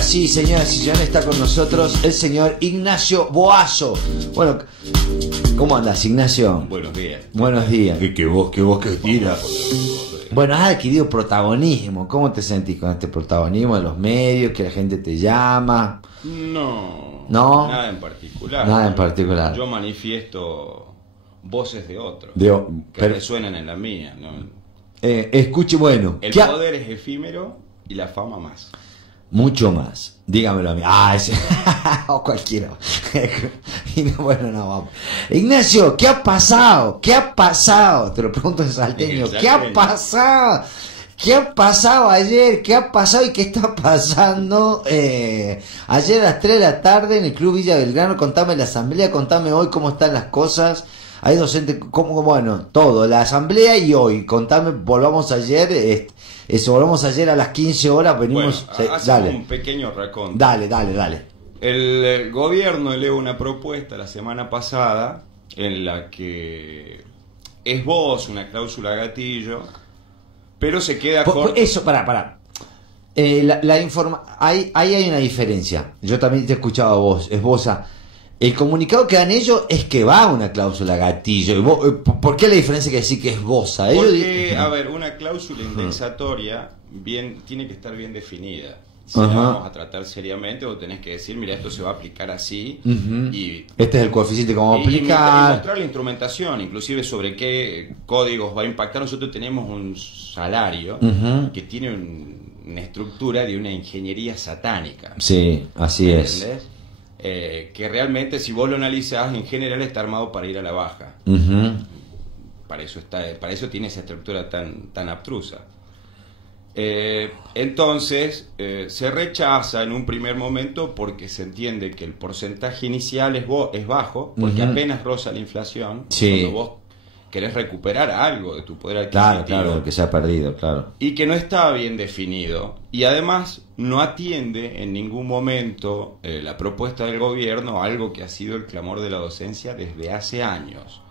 Ahora sí, señoras y señores, está con nosotros el señor Ignacio Boazo. Bueno, ¿cómo andas, Ignacio? Buenos días. Buenos días. Que vos que tiras. Bueno, has adquirido protagonismo. ¿Cómo te sentís con este protagonismo de los medios, que la gente te llama? No, ¿No? Nada en particular. Nada en particular. Yo manifiesto voces de otros que pero, resuenan en la mía, ¿no? Escuche, bueno. El poder es efímero y la fama más. Mucho más. Dígamelo a mí. Ese. O cualquiera. Bueno, no, vamos. Ignacio, ¿qué ha pasado? ¿Qué ha pasado? Te lo pregunto en salteño. ¿Qué ha pasado? ¿Qué ha pasado ayer? ¿Qué ha pasado y qué está pasando? Ayer a las 3 de la tarde en el Club Villa Belgrano, contame la asamblea, contame hoy cómo están las cosas. Hay docentes, bueno, todo, la asamblea y hoy. Contame, volvamos ayer, volvamos ayer a las 15 horas, venimos... Bueno, hacemos un pequeño raconto. Dale. El gobierno elevó una propuesta la semana pasada en la que esboza una cláusula gatillo, pero se queda corto. Eso, pará. Ahí hay una diferencia. Yo también te he escuchado a vos, esboza. El comunicado que dan ellos es que va una cláusula gatillo. ¿Y vos, por qué la diferencia que decir que esboza? Porque, a ver, una cláusula indexatoria tiene que estar bien definida. Si la vamos a tratar seriamente, vos tenés que decir, mira, esto se va a aplicar así. Y este es el coeficiente que vamos a aplicar. Y mostrar la instrumentación, inclusive sobre qué códigos va a impactar. Nosotros tenemos un salario que tiene una estructura de una ingeniería satánica. Sí, así es. ¿Entendés? Que realmente, si vos lo analizás, en general está armado para ir a la baja. Para eso tiene esa estructura tan abstrusa. Entonces se rechaza en un primer momento porque se entiende que el porcentaje inicial es bajo, porque apenas roza la inflación. Sí. Cuando vos querés recuperar algo de tu poder adquisitivo, claro, que se ha perdido, claro, y que no está bien definido, y además no atiende en ningún momento la propuesta del gobierno a algo que ha sido el clamor de la docencia desde hace años,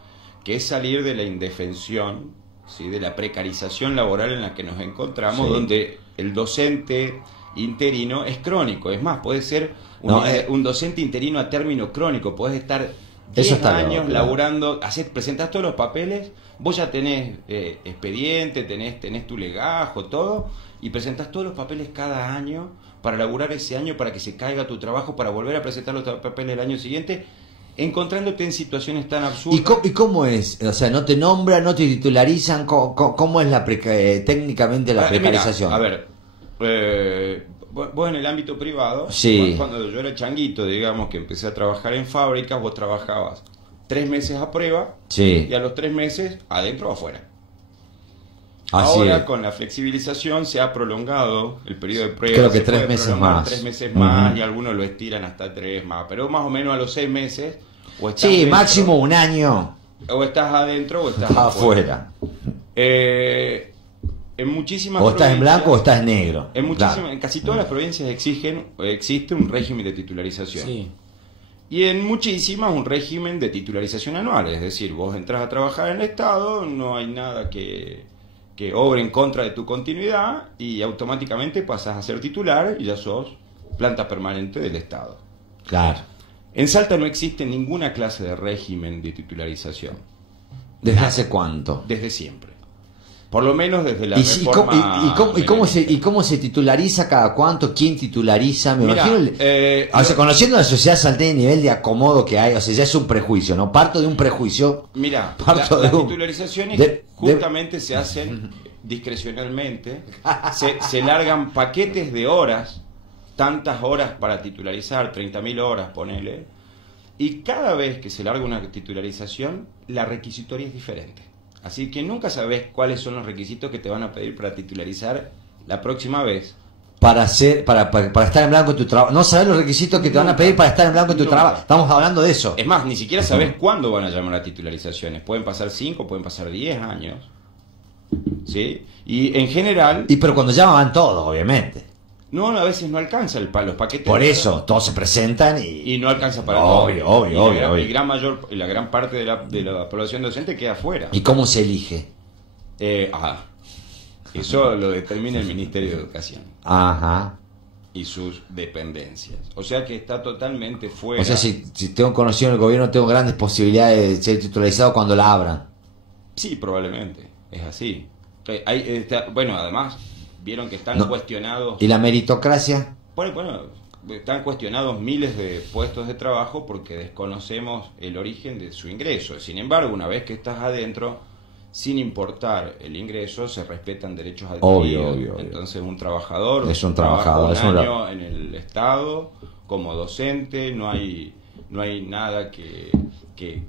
que es salir de la indefensión, ¿sí?, de la precarización laboral en la que nos encontramos, sí, donde el docente interino es crónico. Es más, puede ser un docente interino a término crónico, podés estar 10 años laburando, presentás todos los papeles, vos ya tenés expediente, tenés tu legajo, todo, y presentás todos los papeles cada año para laburar ese año, para que se caiga tu trabajo, para volver a presentar los papeles el año siguiente, encontrándote en situaciones tan absurdas. ¿Y cómo es? O sea, no te nombran, no te titularizan, ¿cómo es técnicamente la precarización? Mira, a ver, vos en el ámbito privado, sí, cuando yo era changuito, digamos, que empecé a trabajar en fábricas, vos trabajabas 3 meses a prueba, sí, y a los 3 meses adentro o afuera. Así ahora es. Con la flexibilización se ha prolongado el periodo de prueba. Creo que 3 meses más. 3 meses más, y algunos lo estiran hasta 3 más, pero más o menos a los 6 meses o estás dentro, máximo un año, o estás adentro o estás afuera. En muchísimas o estás en blanco o estás en negro. En casi todas las provincias existe un régimen de titularización. Sí. Y en muchísimas un régimen de titularización anual. Es decir, vos entras a trabajar en el Estado, no hay nada que obre en contra de tu continuidad, y automáticamente pasás a ser titular y ya sos planta permanente del Estado. Claro. En Salta no existe ninguna clase de régimen de titularización. ¿Desde hace cuánto? Desde siempre. Por lo menos desde la reforma... ¿Y cómo se titulariza cada cuánto? ¿Quién titulariza? O sea, conociendo la sociedad salteña, el nivel de acomodo que hay, o sea, ya es un prejuicio, ¿no? Parto de un prejuicio. Mira, las titularizaciones justamente se hacen discrecionalmente, se largan paquetes de horas, tantas horas para titularizar, 30.000 horas, ponele, y cada vez que se larga una titularización, la requisitoria es diferente. Así que nunca sabes cuáles son los requisitos que te van a pedir para titularizar la próxima vez. Para estar en blanco en tu trabajo. No sabes los requisitos que te van a pedir para estar en blanco en tu trabajo. Estamos hablando de eso. Es más, ni siquiera sabes cuándo van a llamar a titularizaciones. Pueden pasar 5, pueden pasar 10 años. ¿Sí? Y en general... pero cuando llaman van todos, obviamente. No, a veces no alcanza los paquetes. Por eso, todos se presentan y no alcanza para obvio. Y la gran parte de la población docente queda afuera. ¿Y cómo se elige? Eso lo determina el Ministerio de Educación. Ajá. y sus dependencias. O sea que está totalmente fuera. O sea, si tengo conocido en el gobierno, tengo grandes posibilidades de ser titularizado cuando la abran. Sí, probablemente, es así. Bueno, además, vieron que están cuestionados... ¿Y la meritocracia? Bueno, están cuestionados miles de puestos de trabajo porque desconocemos el origen de su ingreso. Sin embargo, una vez que estás adentro, sin importar el ingreso, se respetan derechos adquiridos. Obvio. Entonces, un trabajador es un trabajador, trabaja un año en el Estado como docente, no hay nada que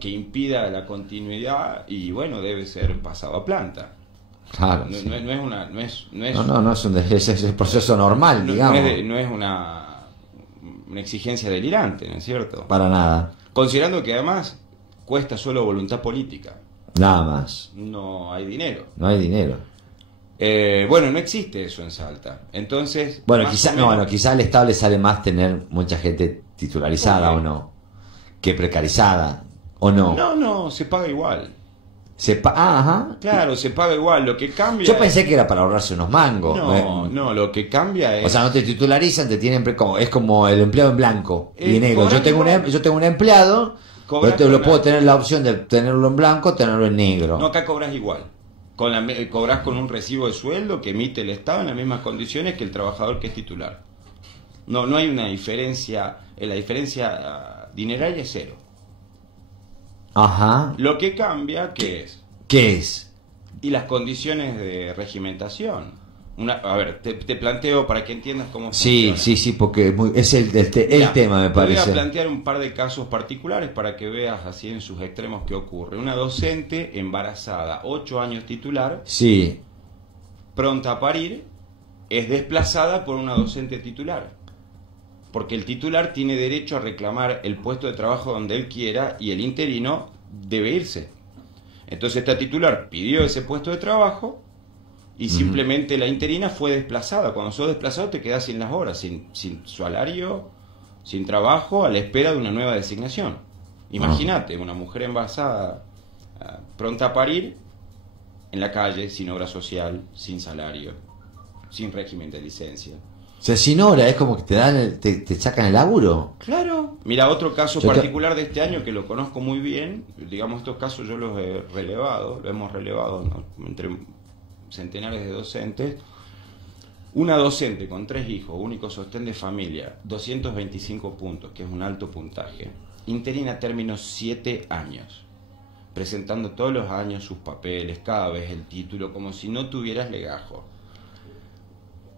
impida la continuidad y bueno, debe ser pasado a planta. Claro, no es el proceso normal, digamos. No es una exigencia delirante, ¿no es cierto? Para nada. Considerando que además cuesta solo voluntad política. Nada más. No hay dinero. No hay dinero. Bueno, no existe eso en Salta. Entonces... quizá al Estado le sale más tener mucha gente titularizada o no, que precarizada, o no. No, se paga igual. Ajá. Claro, se paga igual. Lo que cambia... Yo pensé que era para ahorrarse unos mangos. No, lo que cambia es... O sea, no te titularizan, te tienen... es como el empleado en blanco y negro. Yo tengo un empleado, puedo tener la opción de tenerlo en blanco, tenerlo en negro. No, acá cobras igual. Cobras con un recibo de sueldo que emite el Estado en las mismas condiciones que el trabajador que es titular. No hay una diferencia... La diferencia dineraria es cero. Ajá. Lo que cambia, ¿qué es? Y las condiciones de regimentación. A ver, te planteo para que entiendas cómo funciona. Sí, porque es el tema, me parece. Te voy a plantear un par de casos particulares para que veas así en sus extremos qué ocurre. Una docente embarazada, 8 años titular, sí, pronta a parir, es desplazada por una docente titular. Porque el titular tiene derecho a reclamar el puesto de trabajo donde él quiera y el interino debe irse. Entonces esta titular pidió ese puesto de trabajo y simplemente la interina fue desplazada. Cuando sos desplazado te quedás sin las horas, sin salario, sin trabajo, a la espera de una nueva designación. Imagínate, una mujer embarazada, pronta a parir, en la calle, sin obra social, sin salario, sin régimen de licencia. O sea, sin hora, es como que te sacan el laburo. Claro. Mira, otro caso particular de este año que lo conozco muy bien, digamos, estos casos yo los he relevado, lo hemos relevado, ¿no?, entre centenares de docentes. Una docente con 3 hijos, único sostén de familia, 225 puntos, que es un alto puntaje. Interina término 7 años, presentando todos los años sus papeles, cada vez el título, como si no tuvieras legajo.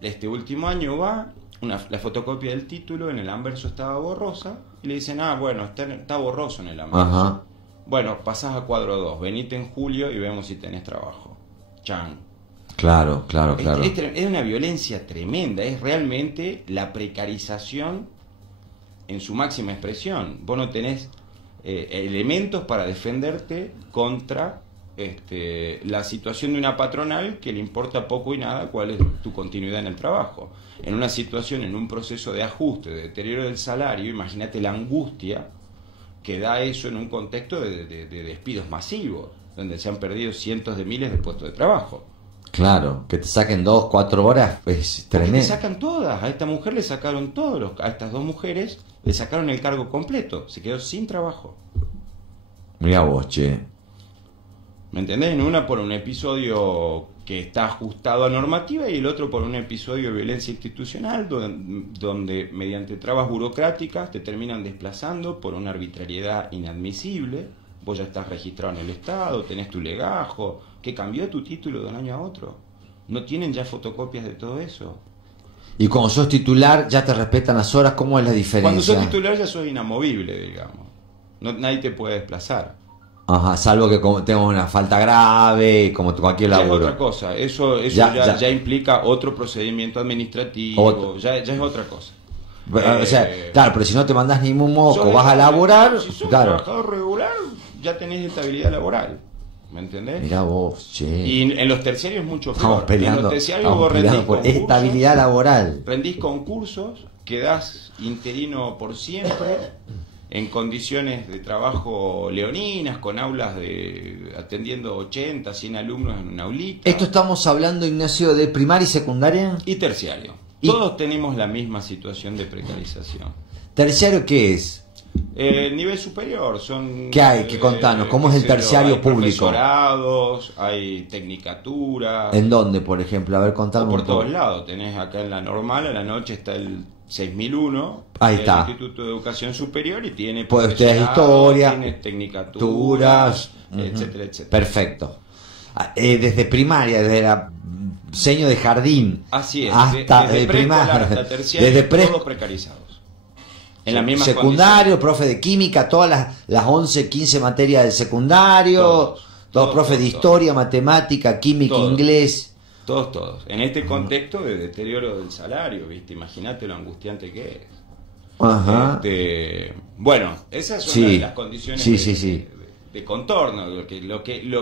Este último año va, la fotocopia del título en el anverso estaba borrosa, y le dicen, bueno, está borroso en el anverso. Ajá. Bueno, pasás a cuadro 2, venite en julio y vemos si tenés trabajo. Chan. Claro. Es una violencia tremenda, es realmente la precarización en su máxima expresión. Vos no tenés elementos para defenderte contra la situación de una patronal que le importa poco y nada cuál es tu continuidad en el trabajo. En una situación, en un proceso de ajuste, de deterioro del salario, imagínate la angustia que da eso en un contexto de despidos masivos, donde se han perdido cientos de miles de puestos de trabajo. Claro, que te saquen 2, 4 horas es tremendo. Te sacan todas, a esta mujer le sacaron a estas 2 mujeres le sacaron el cargo completo, se quedó sin trabajo. Mirá vos, che. ¿Me entendés? En una por un episodio que está ajustado a normativa y el otro por un episodio de violencia institucional donde mediante trabas burocráticas te terminan desplazando por una arbitrariedad inadmisible. Vos ya estás registrado en el Estado, tenés tu legajo, que cambió tu título de un año a otro. ¿No tienen ya fotocopias de todo eso? Y cuando sos titular ya te respetan las horas, ¿cómo es la diferencia? Cuando sos titular ya sos inamovible, digamos. Nadie te puede desplazar. Ajá, salvo que tengas una falta grave, como cualquier laburo. Ya es otra cosa, eso ya implica otro procedimiento administrativo, ya es otra cosa. O sea, claro, pero si no te mandás ningún moco, vas a laborar, si sos claro. trabajador regular, ya tenés estabilidad laboral, ¿me entendés? Mirá vos, che. Y en los terciarios mucho peor. Estamos peleando, en los terciarios vos rendís por concursos, estabilidad laboral. Rendís concursos, quedás interino por siempre, en condiciones de trabajo leoninas, con aulas atendiendo 80, 100 alumnos en una aulita. ¿Esto estamos hablando, Ignacio, de primaria y secundaria? Y terciario. Todos tenemos la misma situación de precarización. ¿Terciario qué es? Nivel superior son... ¿Qué hay? ¿Qué contanos? ¿Cómo es el terciario público? Hay profesorados, hay tecnicaturas. ¿En dónde, por ejemplo? A ver, contame Por un poco. todos lados. Tenés acá en la normal, a la noche está el 6001. Ahí está. El Instituto de Educación Superior, y tiene Pues ustedes profesorado, historia, tiene tecnicaturas, etcétera, etcétera. Perfecto. Desde primaria, desde la seño de jardín. Así es. Hasta desde primaria, preescolar hasta terciario, desde todos precarizados. En la misma secundario, profe de química, todas las 11, 15 materias del secundario, todos profe de historia, matemática, química, inglés. Todos. En este contexto de deterioro del salario, ¿viste? Imagínate lo angustiante que es. Ajá. Bueno, esas son las condiciones de contorno, lo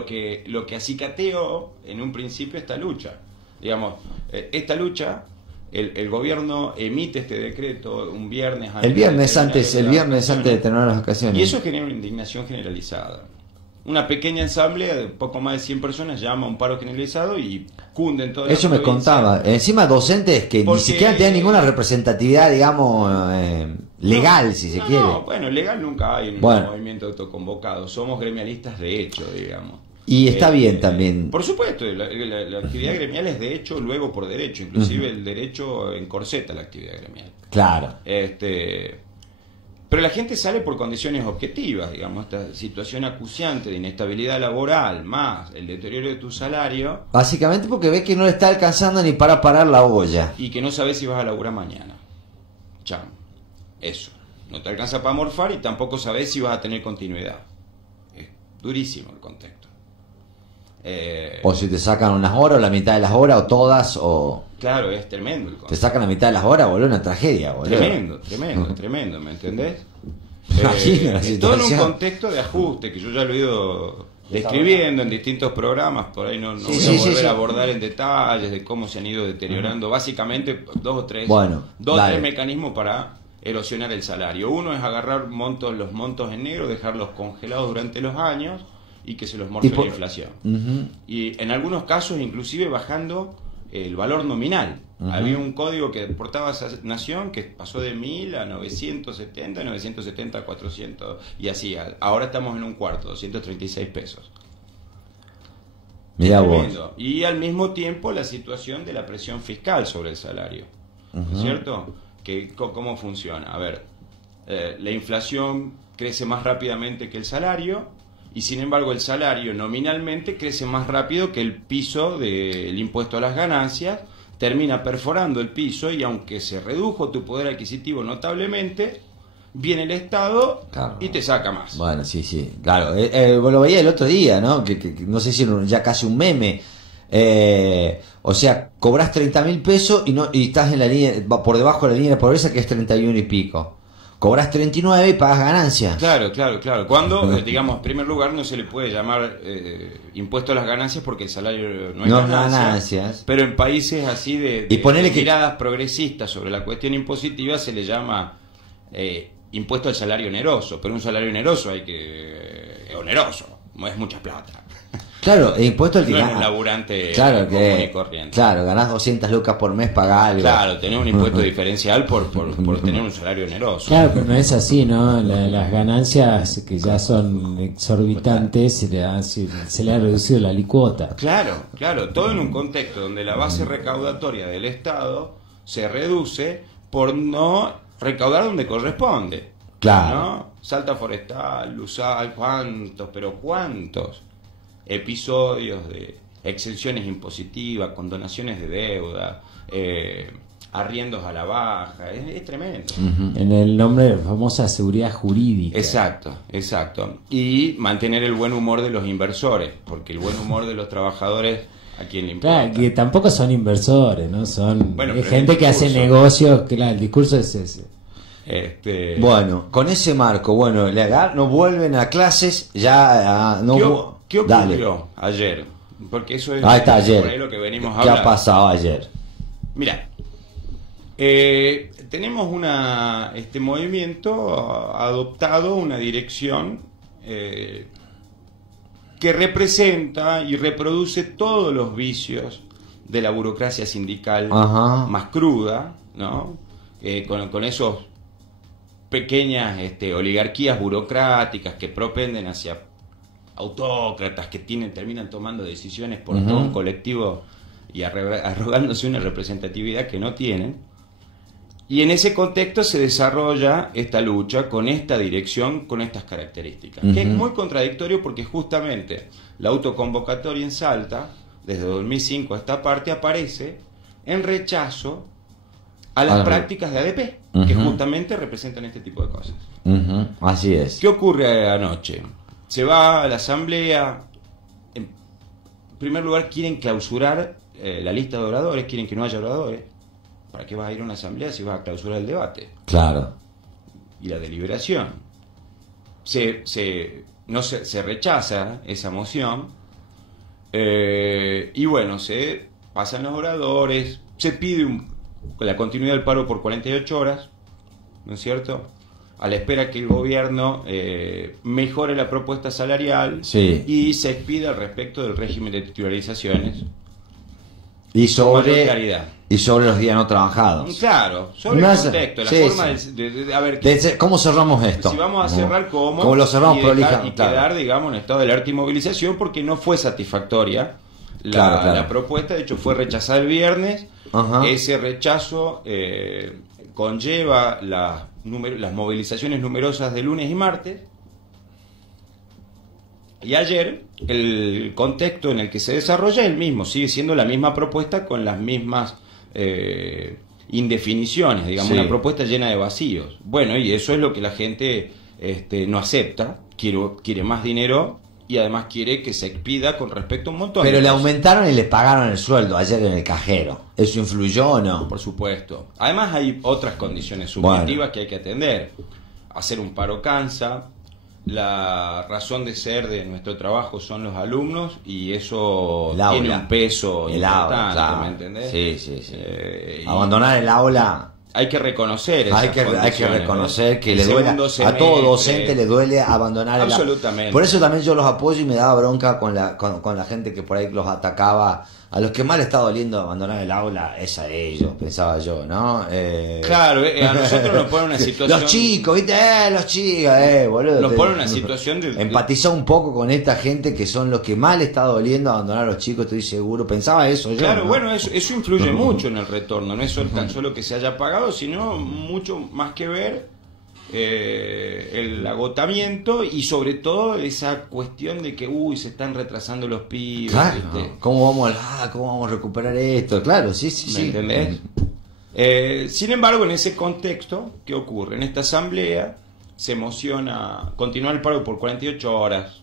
que acicateó en un principio esta lucha. Digamos, esta lucha... El gobierno emite este decreto un viernes antes. El viernes antes de terminar las vacaciones. Y eso genera una indignación generalizada. Una pequeña asamblea de poco más de 100 personas llama a un paro generalizado y cunden todo. Eso me contaba. Encima docentes que ni siquiera tenían ninguna representatividad, digamos, legal, si se quiere. No, bueno, legal nunca hay en un movimiento autoconvocado. Somos gremialistas de hecho, digamos. Y está bien también. Por supuesto, la actividad gremial es de hecho, luego por derecho. Inclusive el derecho encorseta la actividad gremial. Claro. Pero la gente sale por condiciones objetivas, digamos, esta situación acuciante de inestabilidad laboral, más el deterioro de tu salario. Básicamente porque ves que no le está alcanzando ni para parar la olla. Y que no sabes si vas a laburar mañana. Cham. Eso. No te alcanza para morfar y tampoco sabes si vas a tener continuidad. Es durísimo el contexto. O si te sacan unas horas, o la mitad de las horas, o todas, o... Claro, es tremendo el contexto. Te sacan la mitad de las horas, boludo, una tragedia, boludo. Tremendo, ¿me entendés? Todo en un contexto de ajuste, que yo ya lo he ido describiendo en distintos programas, por ahí no voy a volver a abordar en detalles de cómo se han ido deteriorando, básicamente dos o tres mecanismos para erosionar el salario. Uno es agarrar los montos en negro, dejarlos congelados durante los años, y que se los morfe la inflación. Y en algunos casos inclusive bajando el valor nominal. Había un código que portaba esa nación que pasó de 1000 a 970, 970 a 400 y así. Ahora estamos en un cuarto, 236 pesos. Mirá vos. Y al mismo tiempo la situación de la presión fiscal sobre el salario. ¿No es cierto? ¿Cómo funciona? A ver, la inflación crece más rápidamente que el salario, y sin embargo el salario nominalmente crece más rápido que el piso del impuesto a las ganancias, termina perforando el piso, y aunque se redujo tu poder adquisitivo notablemente, viene el Estado y te saca más. Bueno, sí, claro. Lo veía el otro día, ¿no? Que no sé si ya casi un meme. O sea, cobras 30.000 pesos y estás en la línea, por debajo de la línea de pobreza, que es 31 y pico. Cobras 39 y pagas ganancias. Claro. Cuando, digamos, en primer lugar, no se le puede llamar impuesto a las ganancias porque el salario no es ganancias. Pero en países así de miradas progresistas sobre la cuestión impositiva se le llama impuesto al salario oneroso. Pero un salario oneroso es oneroso, no es mucha plata. Claro, el impuesto al no es un laburante común y corriente. Claro, ganás 200 lucas por mes, pagás algo. Claro, tenés un impuesto diferencial por tener un salario oneroso. Claro, pero no es así, ¿no? Las ganancias que ya son exorbitantes se le ha reducido la alícuota. Claro, todo en un contexto donde la base recaudatoria del Estado se reduce por no recaudar donde corresponde. Claro. ¿No? Salta forestal, Lusal, ¿cuántos episodios de exenciones impositivas, condonaciones de deuda, arriendos a la baja? Es tremendo. En el nombre de la famosa seguridad jurídica. Exacto. Y mantener el buen humor de los inversores, porque el buen humor de los trabajadores, ¿a quién le importa? Claro, que tampoco son inversores, ¿no? Son gente que hace negocios. Claro, el discurso es ese. Bueno, con ese marco, no vuelven a clases, ya no. ¿Qué ocurrió ayer? Porque eso es ayer. Por ahí lo que venimos hablando. ¿Qué ha pasado ayer? Mira, tenemos este movimiento ha adoptado una dirección que representa y reproduce todos los vicios de la burocracia sindical Ajá. más cruda, ¿no? Con esos pequeñas oligarquías burocráticas que propenden hacia autócratas que terminan tomando decisiones por todo un colectivo y arrogándose una representatividad que no tienen. Y en ese contexto se desarrolla esta lucha con esta dirección, con estas características, que es muy contradictorio porque justamente la autoconvocatoria en Salta, desde 2005 a esta parte, aparece en rechazo a las prácticas de ADP, que justamente representan este tipo de cosas. Así es. ¿Qué ocurre anoche? Se va a la asamblea. En primer lugar, quieren clausurar la lista de oradores, quieren que no haya oradores. ¿Para qué vas a ir a una asamblea si vas a clausurar el debate? Claro. Y la deliberación. Se rechaza esa moción. Y bueno, se pasan los oradores, se pide la continuidad del paro por 48 horas, ¿no es cierto? A la espera que el gobierno mejore la propuesta salarial y se expida al respecto del régimen de titularizaciones. Y sobre los días no trabajados. Claro, sobre el contexto, la forma de a ver, ¿cómo cerramos esto? Si vamos a cerrar ¿Cómo lo cerramos y quedar, digamos, en estado de alerta y movilización, porque no fue satisfactoria la propuesta. De hecho, fue rechazada el viernes. Ese rechazo conlleva las movilizaciones numerosas de lunes y martes. Y ayer el contexto en el que se desarrolla es el mismo, sigue siendo la misma propuesta con las mismas indefiniciones, digamos, una propuesta llena de vacíos. Bueno, y eso es lo que la gente no acepta, quiere más dinero y además quiere que se expida con respecto a un montón de cosas. cosas. Le aumentaron y le pagaron el sueldo ayer en el cajero. ¿Eso influyó o no? Por supuesto. Además hay otras condiciones subjetivas que hay que atender. Hacer un paro cansa. La razón de ser de nuestro trabajo son los alumnos y eso tiene un peso importante, claro. ¿me entendés? Sí. Abandonar el aula. Hay que reconocer esas hay que reconocer que le duele a todo docente, le duele abandonar el aula. Absolutamente. Por eso también yo los apoyo y me daba bronca con la gente que por ahí los atacaba. A los que más le está doliendo abandonar el aula es a ellos, pensaba yo, ¿no? Claro, a nosotros nos ponen una situación... Los chicos, ¿viste? Los chicos, boludo. Nos ponen una situación de... Empatizá un poco con esta gente que son los que más le está doliendo abandonar a los chicos, estoy seguro. Pensaba eso yo. Claro, ¿no? Bueno, eso influye mucho en el retorno. No es tan solo que se haya pagado, sino mucho más que ver el agotamiento y sobre todo esa cuestión de que se están retrasando los pibes. Claro, ¿viste? ¿Cómo vamos a recuperar esto? Claro, sí. ¿Me entendés? Sin embargo, en ese contexto, ¿qué ocurre? En esta asamblea se emociona continuar el paro por 48 horas.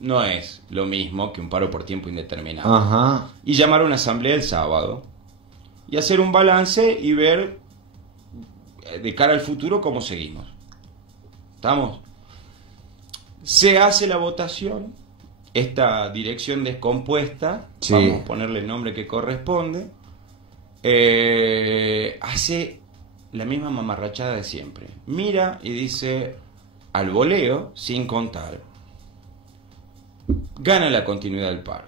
No es lo mismo que un paro por tiempo indeterminado. Y llamar a una asamblea el sábado y hacer un balance y ver de cara al futuro cómo seguimos. ¿Estamos? Se hace la votación, esta dirección descompuesta, vamos a ponerle el nombre que corresponde, hace la misma mamarrachada de siempre. Mira y dice al voleo, sin contar, gana la continuidad del paro.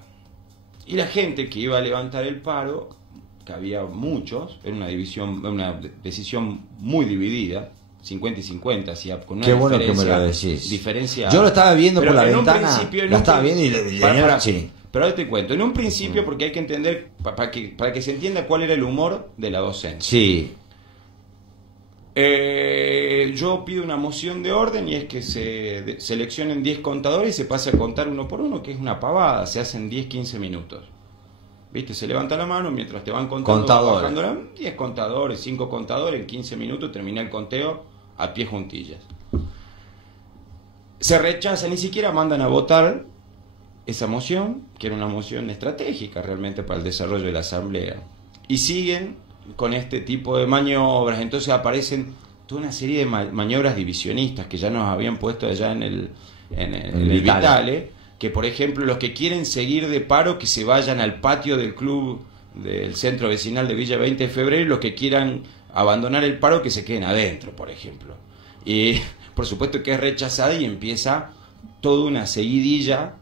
Y la gente que iba a levantar el paro, que había muchos, era una decisión muy dividida, 50 y 50, con una bueno que me lo decís. diferencia. Yo lo estaba viendo por la ventana, Pero ahora te cuento, en un principio, porque hay que entender, para que se entienda cuál era el humor de la docencia. Sí. Yo pido una moción de orden y es que se seleccionen 10 contadores y se pase a contar uno por uno, que es una pavada, se hacen 10-15 minutos. ¿Viste? Se levanta la mano mientras te van contando 10 contadores, 5 contadores, en 15 minutos termina el conteo a pie juntillas. Se rechaza, ni siquiera mandan a votar esa moción, que era una moción estratégica realmente para el desarrollo de la asamblea. Y siguen con este tipo de maniobras, entonces aparecen toda una serie de maniobras divisionistas que ya nos habían puesto allá en el Vitale, que por ejemplo los que quieren seguir de paro que se vayan al patio del club del centro vecinal de Villa 20 de Febrero y los que quieran abandonar el paro que se queden adentro, por ejemplo. Y por supuesto que es rechazada y empieza toda una seguidilla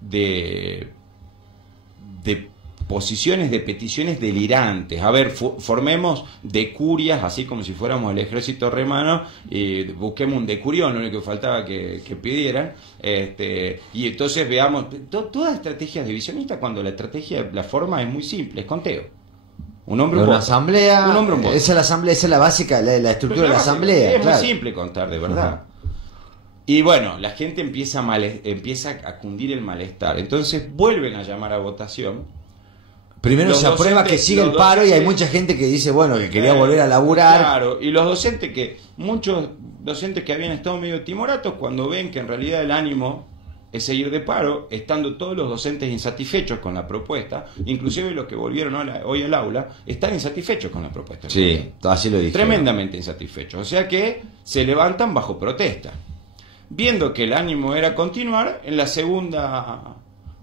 de posiciones de peticiones delirantes. A ver, formemos decurias, así como si fuéramos el ejército romano, y busquemos un decurión, lo único que faltaba que pidieran, y entonces veamos, todas estrategias divisionistas, cuando la forma es muy simple, es conteo. Un hombre, una asamblea, un hombre, un voto. Esa es la asamblea, esa es la básica, la estructura de la asamblea. Es claro. Muy simple contar, de verdad. Y bueno, la gente empieza a cundir el malestar. Entonces vuelven a llamar a votación. Primero se aprueba que sigue el paro y hay mucha gente que dice, bueno, que quería volver a laburar. Claro, y los docentes muchos docentes que habían estado medio timoratos, cuando ven que en realidad el ánimo es seguir de paro, estando todos los docentes insatisfechos con la propuesta, inclusive los que volvieron hoy al aula, están insatisfechos con la propuesta. Sí, así lo dije. Tremendamente insatisfechos. O sea que se levantan bajo protesta. Viendo que el ánimo era continuar, en la segunda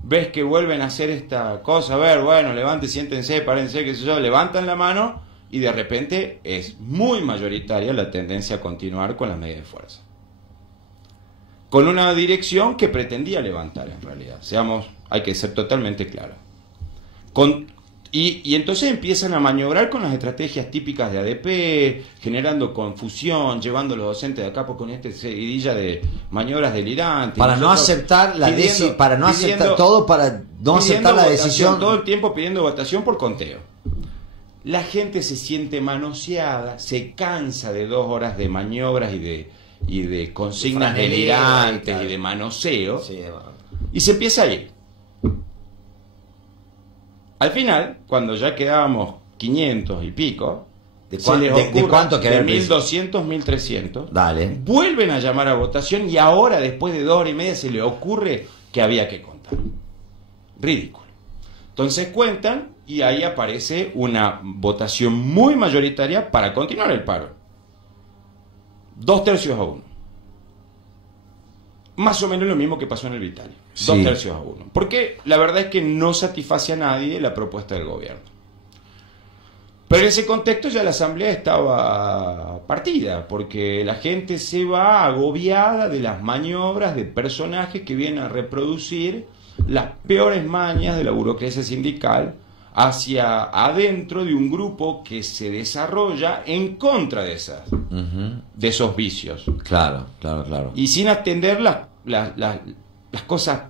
vez que vuelven a hacer esta cosa, a ver, bueno, levanten, siéntense, párense, qué sé yo, levantan la mano y de repente es muy mayoritaria la tendencia a continuar con las medidas de fuerza. Con una dirección que pretendía levantar en realidad. Hay que ser totalmente claros. Y entonces empiezan a maniobrar con las estrategias típicas de ADP, generando confusión, llevando a los docentes de acá con esta seguidilla de maniobras delirantes. Para no aceptar la decisión, para no aceptar todo, para no aceptar la decisión. Todo el tiempo pidiendo votación por conteo. La gente se siente manoseada, se cansa de 2 horas de maniobras y de consignas delirantes y de manoseo, y se empieza a ir. Al final, cuando ya quedábamos 500 y pico, ¿De cuánto de 1200, 1300, dale, vuelven a llamar a votación y ahora, después de 2 horas y media, se le ocurre que había que contar. Ridículo. Entonces cuentan y ahí aparece una votación muy mayoritaria para continuar el paro. 2/3 a 1. Más o menos lo mismo que pasó en el Vital. 2/3 a 1. Porque la verdad es que no satisface a nadie la propuesta del gobierno. Pero en ese contexto ya la asamblea estaba partida, porque la gente se va agobiada de las maniobras de personajes que vienen a reproducir las peores mañas de la burocracia sindical hacia adentro de un grupo que se desarrolla en contra de esos vicios. Claro. Y sin atender las cosas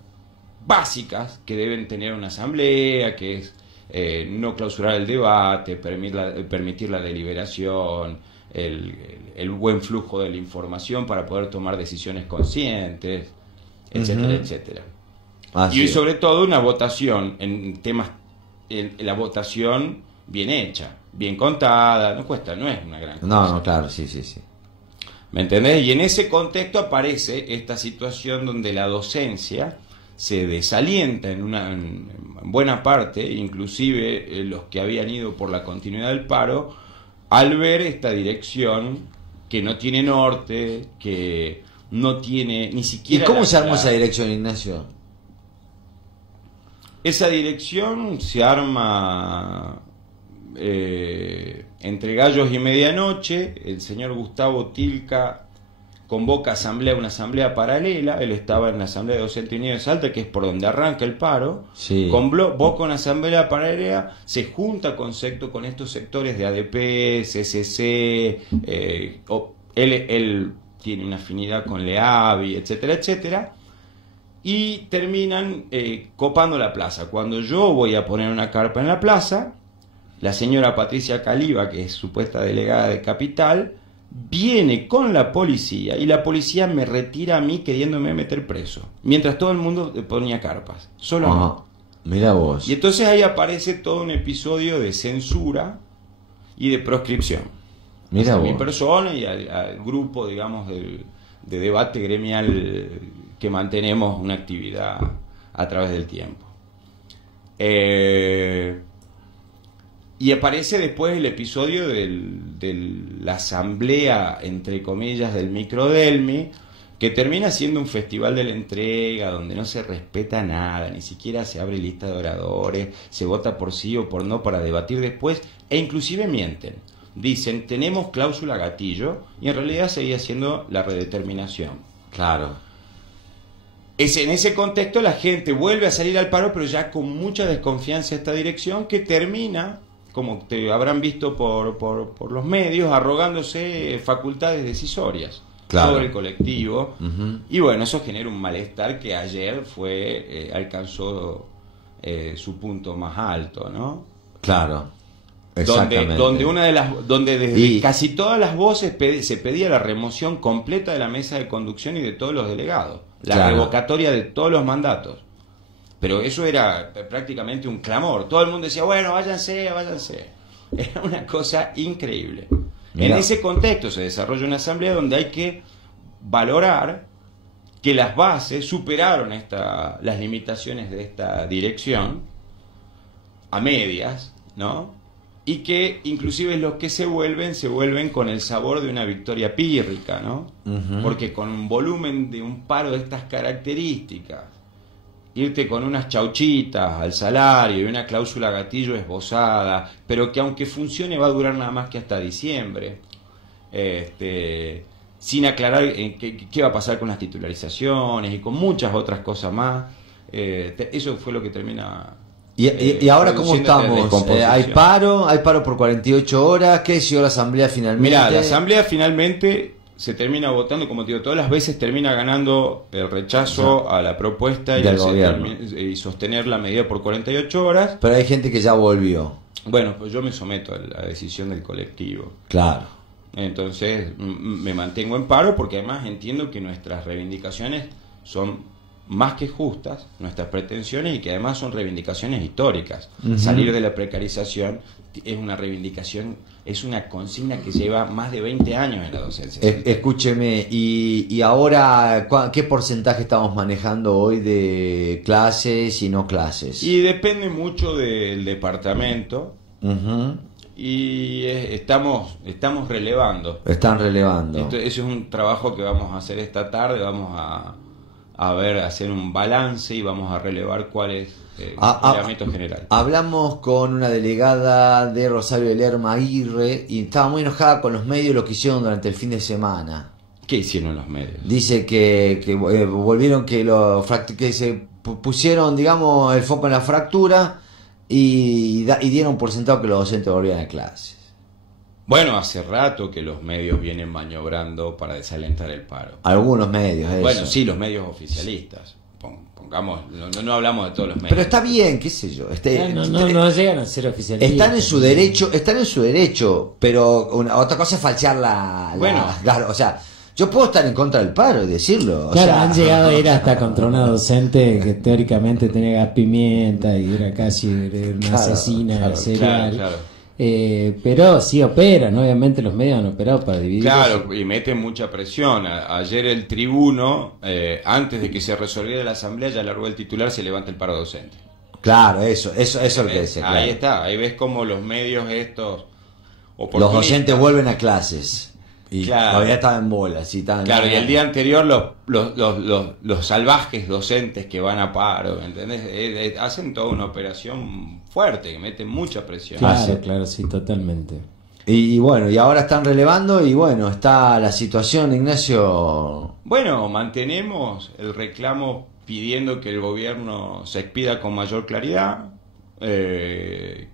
básicas que deben tener una asamblea, que es no clausurar el debate, permitir la deliberación, el buen flujo de la información para poder tomar decisiones conscientes, etcétera, etcétera. Y sobre todo una votación en temas, la votación bien hecha, bien contada, no es una gran cosa. No, claro, sí. ¿Me entendés? Y en ese contexto aparece esta situación donde la docencia se desalienta en buena parte, inclusive los que habían ido por la continuidad del paro, al ver esta dirección que no tiene norte, que no tiene ni siquiera... ¿Y cómo se armó esa dirección, Ignacio? Esa dirección se arma entre gallos y medianoche. El señor Gustavo Tilca convoca una asamblea paralela. Él estaba en la Asamblea de Docentes Unidos de Salta, que es por donde arranca el paro. Convoca una asamblea paralela, se junta con estos sectores de ADP, CCC, él tiene una afinidad con LEAVI, etcétera, etcétera. Y terminan copando la plaza. Cuando yo voy a poner una carpa en la plaza, la señora Patricia Caliba, que es supuesta delegada de Capital, viene con la policía y la policía me retira a mí queriéndome meter preso, mientras todo el mundo ponía carpas. Solo no. Mira vos. Y entonces ahí aparece todo un episodio de censura y de proscripción. Mira vos. A mi persona y al grupo, digamos, de debate gremial que mantenemos una actividad a través del tiempo. Y aparece después el episodio de la asamblea, entre comillas, del Microdelmi, que termina siendo un festival de la entrega, donde no se respeta nada, ni siquiera se abre lista de oradores, se vota por sí o por no para debatir después, e inclusive mienten. Dicen, tenemos cláusula gatillo, y en realidad seguía siendo la redeterminación. Claro. en ese contexto la gente vuelve a salir al paro, pero ya con mucha desconfianza esta dirección, que termina, como te habrán visto por los medios, arrogándose facultades decisorias sobre el colectivo. Y bueno, eso genera un malestar que ayer alcanzó su punto más alto, ¿no? Claro. Exactamente. Donde desde casi todas las voces se pedía la remoción completa de la mesa de conducción y de todos los delegados, la revocatoria de todos los mandatos. Pero eso era prácticamente un clamor. Todo el mundo decía, bueno, váyanse. Era una cosa increíble. En ese contexto se desarrolla una asamblea donde hay que valorar que las bases superaron las limitaciones de esta dirección a medias, ¿no? Y que inclusive los que se vuelven con el sabor de una victoria pírrica, ¿no? Porque con un volumen de un paro de estas características, irte con unas chauchitas al salario y una cláusula gatillo esbozada, pero que aunque funcione va a durar nada más que hasta diciembre, sin aclarar qué va a pasar con las titularizaciones y con muchas otras cosas más, eso fue lo que termina... ¿Y ahora cómo estamos? ¿Hay paro por 48 horas? ¿Qué decidió la asamblea finalmente? Mirá, la asamblea finalmente se termina votando, como te digo, todas las veces termina ganando el rechazo a la propuesta y sostener la medida por 48 horas. Pero hay gente que ya volvió. Bueno, pues yo me someto a la decisión del colectivo. Claro. Entonces me mantengo en paro porque además entiendo que nuestras reivindicaciones son más que justas, nuestras pretensiones, y que además son reivindicaciones históricas. Salir de la precarización es una reivindicación, es una consigna que lleva más de 20 años en la docencia. Escúcheme, y ahora, ¿qué porcentaje estamos manejando hoy de clases y no clases? Y depende mucho del departamento. Y estamos relevando. Están relevando. Eso es un trabajo que vamos a hacer esta tarde. Vamos a hacer un balance y vamos a relevar cuál es el ámbito general. Hablamos con una delegada de Rosario de Lerma Aguirre y estaba muy enojada con los medios, lo que hicieron durante el fin de semana. ¿Qué hicieron los medios? Dice que volvieron, que se pusieron, digamos, el foco en la fractura y dieron por sentado que los docentes volvían a clases. Bueno, hace rato que los medios vienen maniobrando para desalentar el paro. Algunos medios, eso. Bueno, sí, los medios oficialistas. Pongamos, no hablamos de todos los medios. Pero está bien, qué sé yo. No llegan a ser oficialistas. Están en su derecho, pero otra cosa es falsear claro, o sea, yo puedo estar en contra del paro y decirlo. Han llegado a ir hasta contra una docente que teóricamente tenía gas pimienta y era casi una asesina serial. Claro. Pero sí operan, obviamente los medios han operado para dividir. Claro, y meten mucha presión. Ayer el tribuno, antes de que se resolviera la asamblea, ya largó el titular, se levanta el paro docente. Claro, eso es lo que decía. Claro. Ahí está, ahí ves como los medios estos... Los docentes vuelven a clases. Y claro, todavía estaban en bolas. Y el día anterior los salvajes docentes que van a paro, ¿entendés? Hacen toda una operación fuerte, que meten mucha presión. Claro, sí, totalmente. Y bueno, y ahora están relevando y bueno, está la situación, Ignacio. Bueno, mantenemos el reclamo pidiendo que el gobierno se expida con mayor claridad, que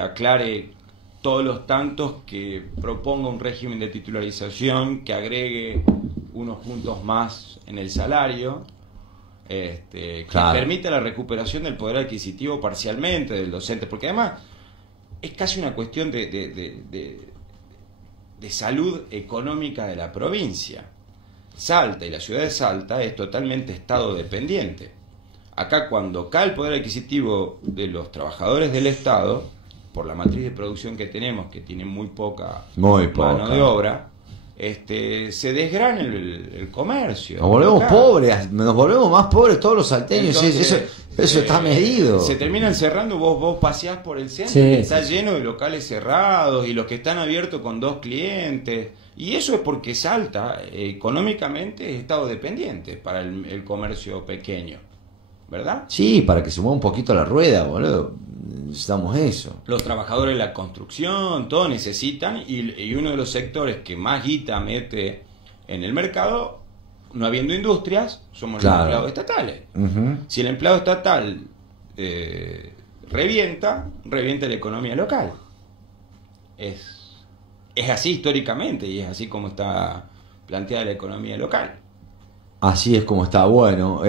aclare todos los tantos, que proponga un régimen de titularización que agregue unos puntos más en el salario, que permita la recuperación del poder adquisitivo parcialmente del docente, porque además es casi una cuestión de salud económica de la provincia. Salta y la ciudad de Salta es totalmente estado dependiente. Acá, cuando cae el poder adquisitivo de los trabajadores del Estado, por la matriz de producción que tenemos, que tiene muy poca mano de obra, se desgrana el comercio. Nos volvemos pobres, nos volvemos más pobres todos los salteños. Entonces, eso está medido. Se terminan cerrando, vos paseás por el centro, está lleno de locales cerrados y los que están abiertos con 2 clientes. Y eso es porque Salta económicamente es estado dependiente para el comercio pequeño, ¿verdad? Sí, para que se mueva un poquito la rueda, boludo. Necesitamos eso. Los trabajadores de la construcción, todos necesitan, y uno de los sectores que más guita mete en el mercado no habiendo industrias, somos los empleados estatales. Si el empleado estatal revienta la economía local. Es así históricamente y es así como está planteada la economía local. Así es como está, bueno.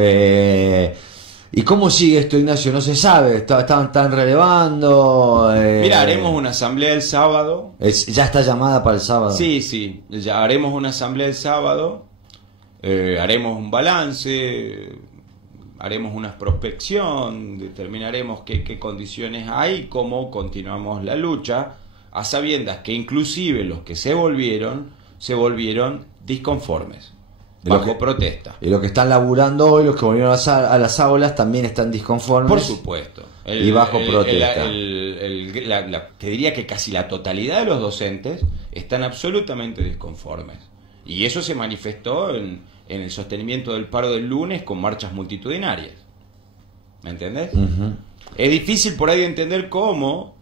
¿Y cómo sigue esto, Ignacio? No se sabe, están relevando. Mira, haremos una asamblea el sábado. ¿Ya está llamada para el sábado? Sí, ya haremos una asamblea el sábado, haremos un balance, haremos una prospección, determinaremos qué condiciones hay, cómo continuamos la lucha, a sabiendas que inclusive los que se volvieron disconformes. Bajo protesta. Y los que están laburando hoy, los que volvieron a las aulas, también están disconformes. Por supuesto. Y bajo protesta. Te diría que casi la totalidad de los docentes están absolutamente disconformes. Y eso se manifestó en el sostenimiento del paro del lunes con marchas multitudinarias. ¿Me entendés? Es difícil por ahí entender cómo,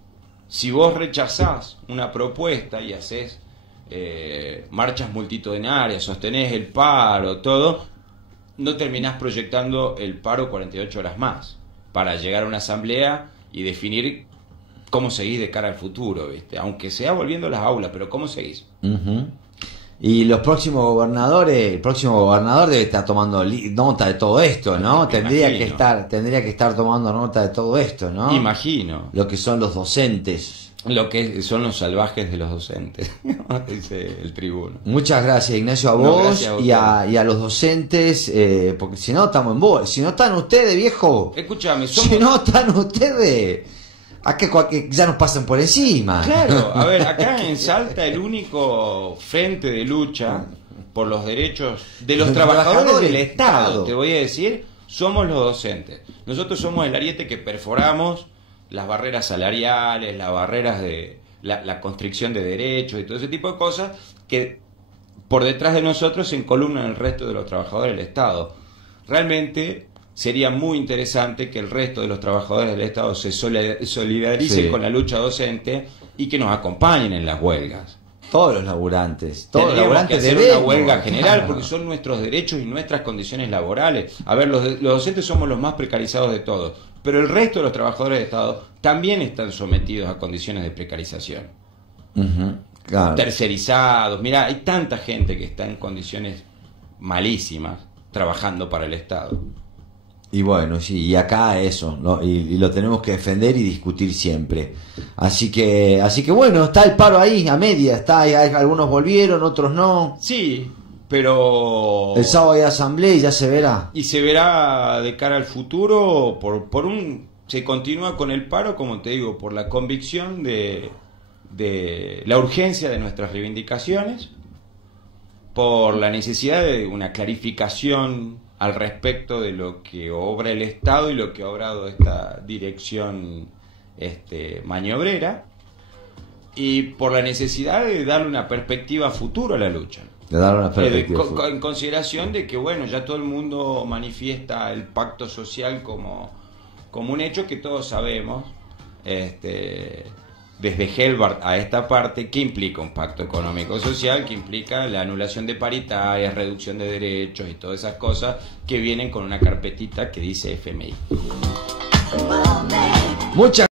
si vos rechazás una propuesta y haces marchas multitudinarias, sostenés el paro, todo, no terminás proyectando el paro 48 horas más para llegar a una asamblea y definir cómo seguís de cara al futuro, ¿viste? Aunque sea volviendo a las aulas, pero cómo seguís. Y los próximos gobernadores, el próximo gobernador debe estar tomando nota de todo esto, ¿no? Tendría que estar tomando nota de todo esto, ¿no? Imagino. Lo que son los docentes. Lo que son los salvajes de los docentes, dice el tribuno. Muchas gracias, Ignacio, a vos y a los docentes, porque si no estamos en vos. Si no están ustedes, viejo. Escúchame, si no están ustedes, a que ya nos pasen por encima. Claro, a ver, acá en Salta el único frente de lucha por los derechos de los trabajadores del Estado, te voy a decir, somos los docentes. Nosotros somos el ariete que perforamos las barreras salariales, las barreras de la constricción de derechos y todo ese tipo de cosas que por detrás de nosotros se encolumnan el resto de los trabajadores del Estado. Realmente sería muy interesante que el resto de los trabajadores del Estado se solidaricen con la lucha docente y que nos acompañen en las huelgas. Todos los laburantes que hacer una huelga general porque son nuestros derechos y nuestras condiciones laborales. A ver, los docentes somos los más precarizados de todos, pero el resto de los trabajadores de Estado también están sometidos a condiciones de precarización. Claro. Tercerizados. Mira, hay tanta gente que está en condiciones malísimas trabajando para el Estado. Y bueno, sí, y acá eso, ¿no? Y lo tenemos que defender y discutir siempre. Así que bueno, está el paro ahí, a media, algunos volvieron, otros no. Sí, pero el sábado hay asamblea y ya se verá. Y se verá de cara al futuro, se continúa con el paro, como te digo, por la convicción de la urgencia de nuestras reivindicaciones, por la necesidad de una clarificación al respecto de lo que obra el Estado y lo que ha obrado esta dirección maniobrera, y por la necesidad de darle una perspectiva futuro a la lucha. De darle una perspectiva en consideración de que, bueno, ya todo el mundo manifiesta el pacto social como un hecho que todos sabemos, desde Helbart a esta parte, ¿qué implica un pacto económico-social? Que implica la anulación de paritarias, reducción de derechos y todas esas cosas que vienen con una carpetita que dice FMI. Muchas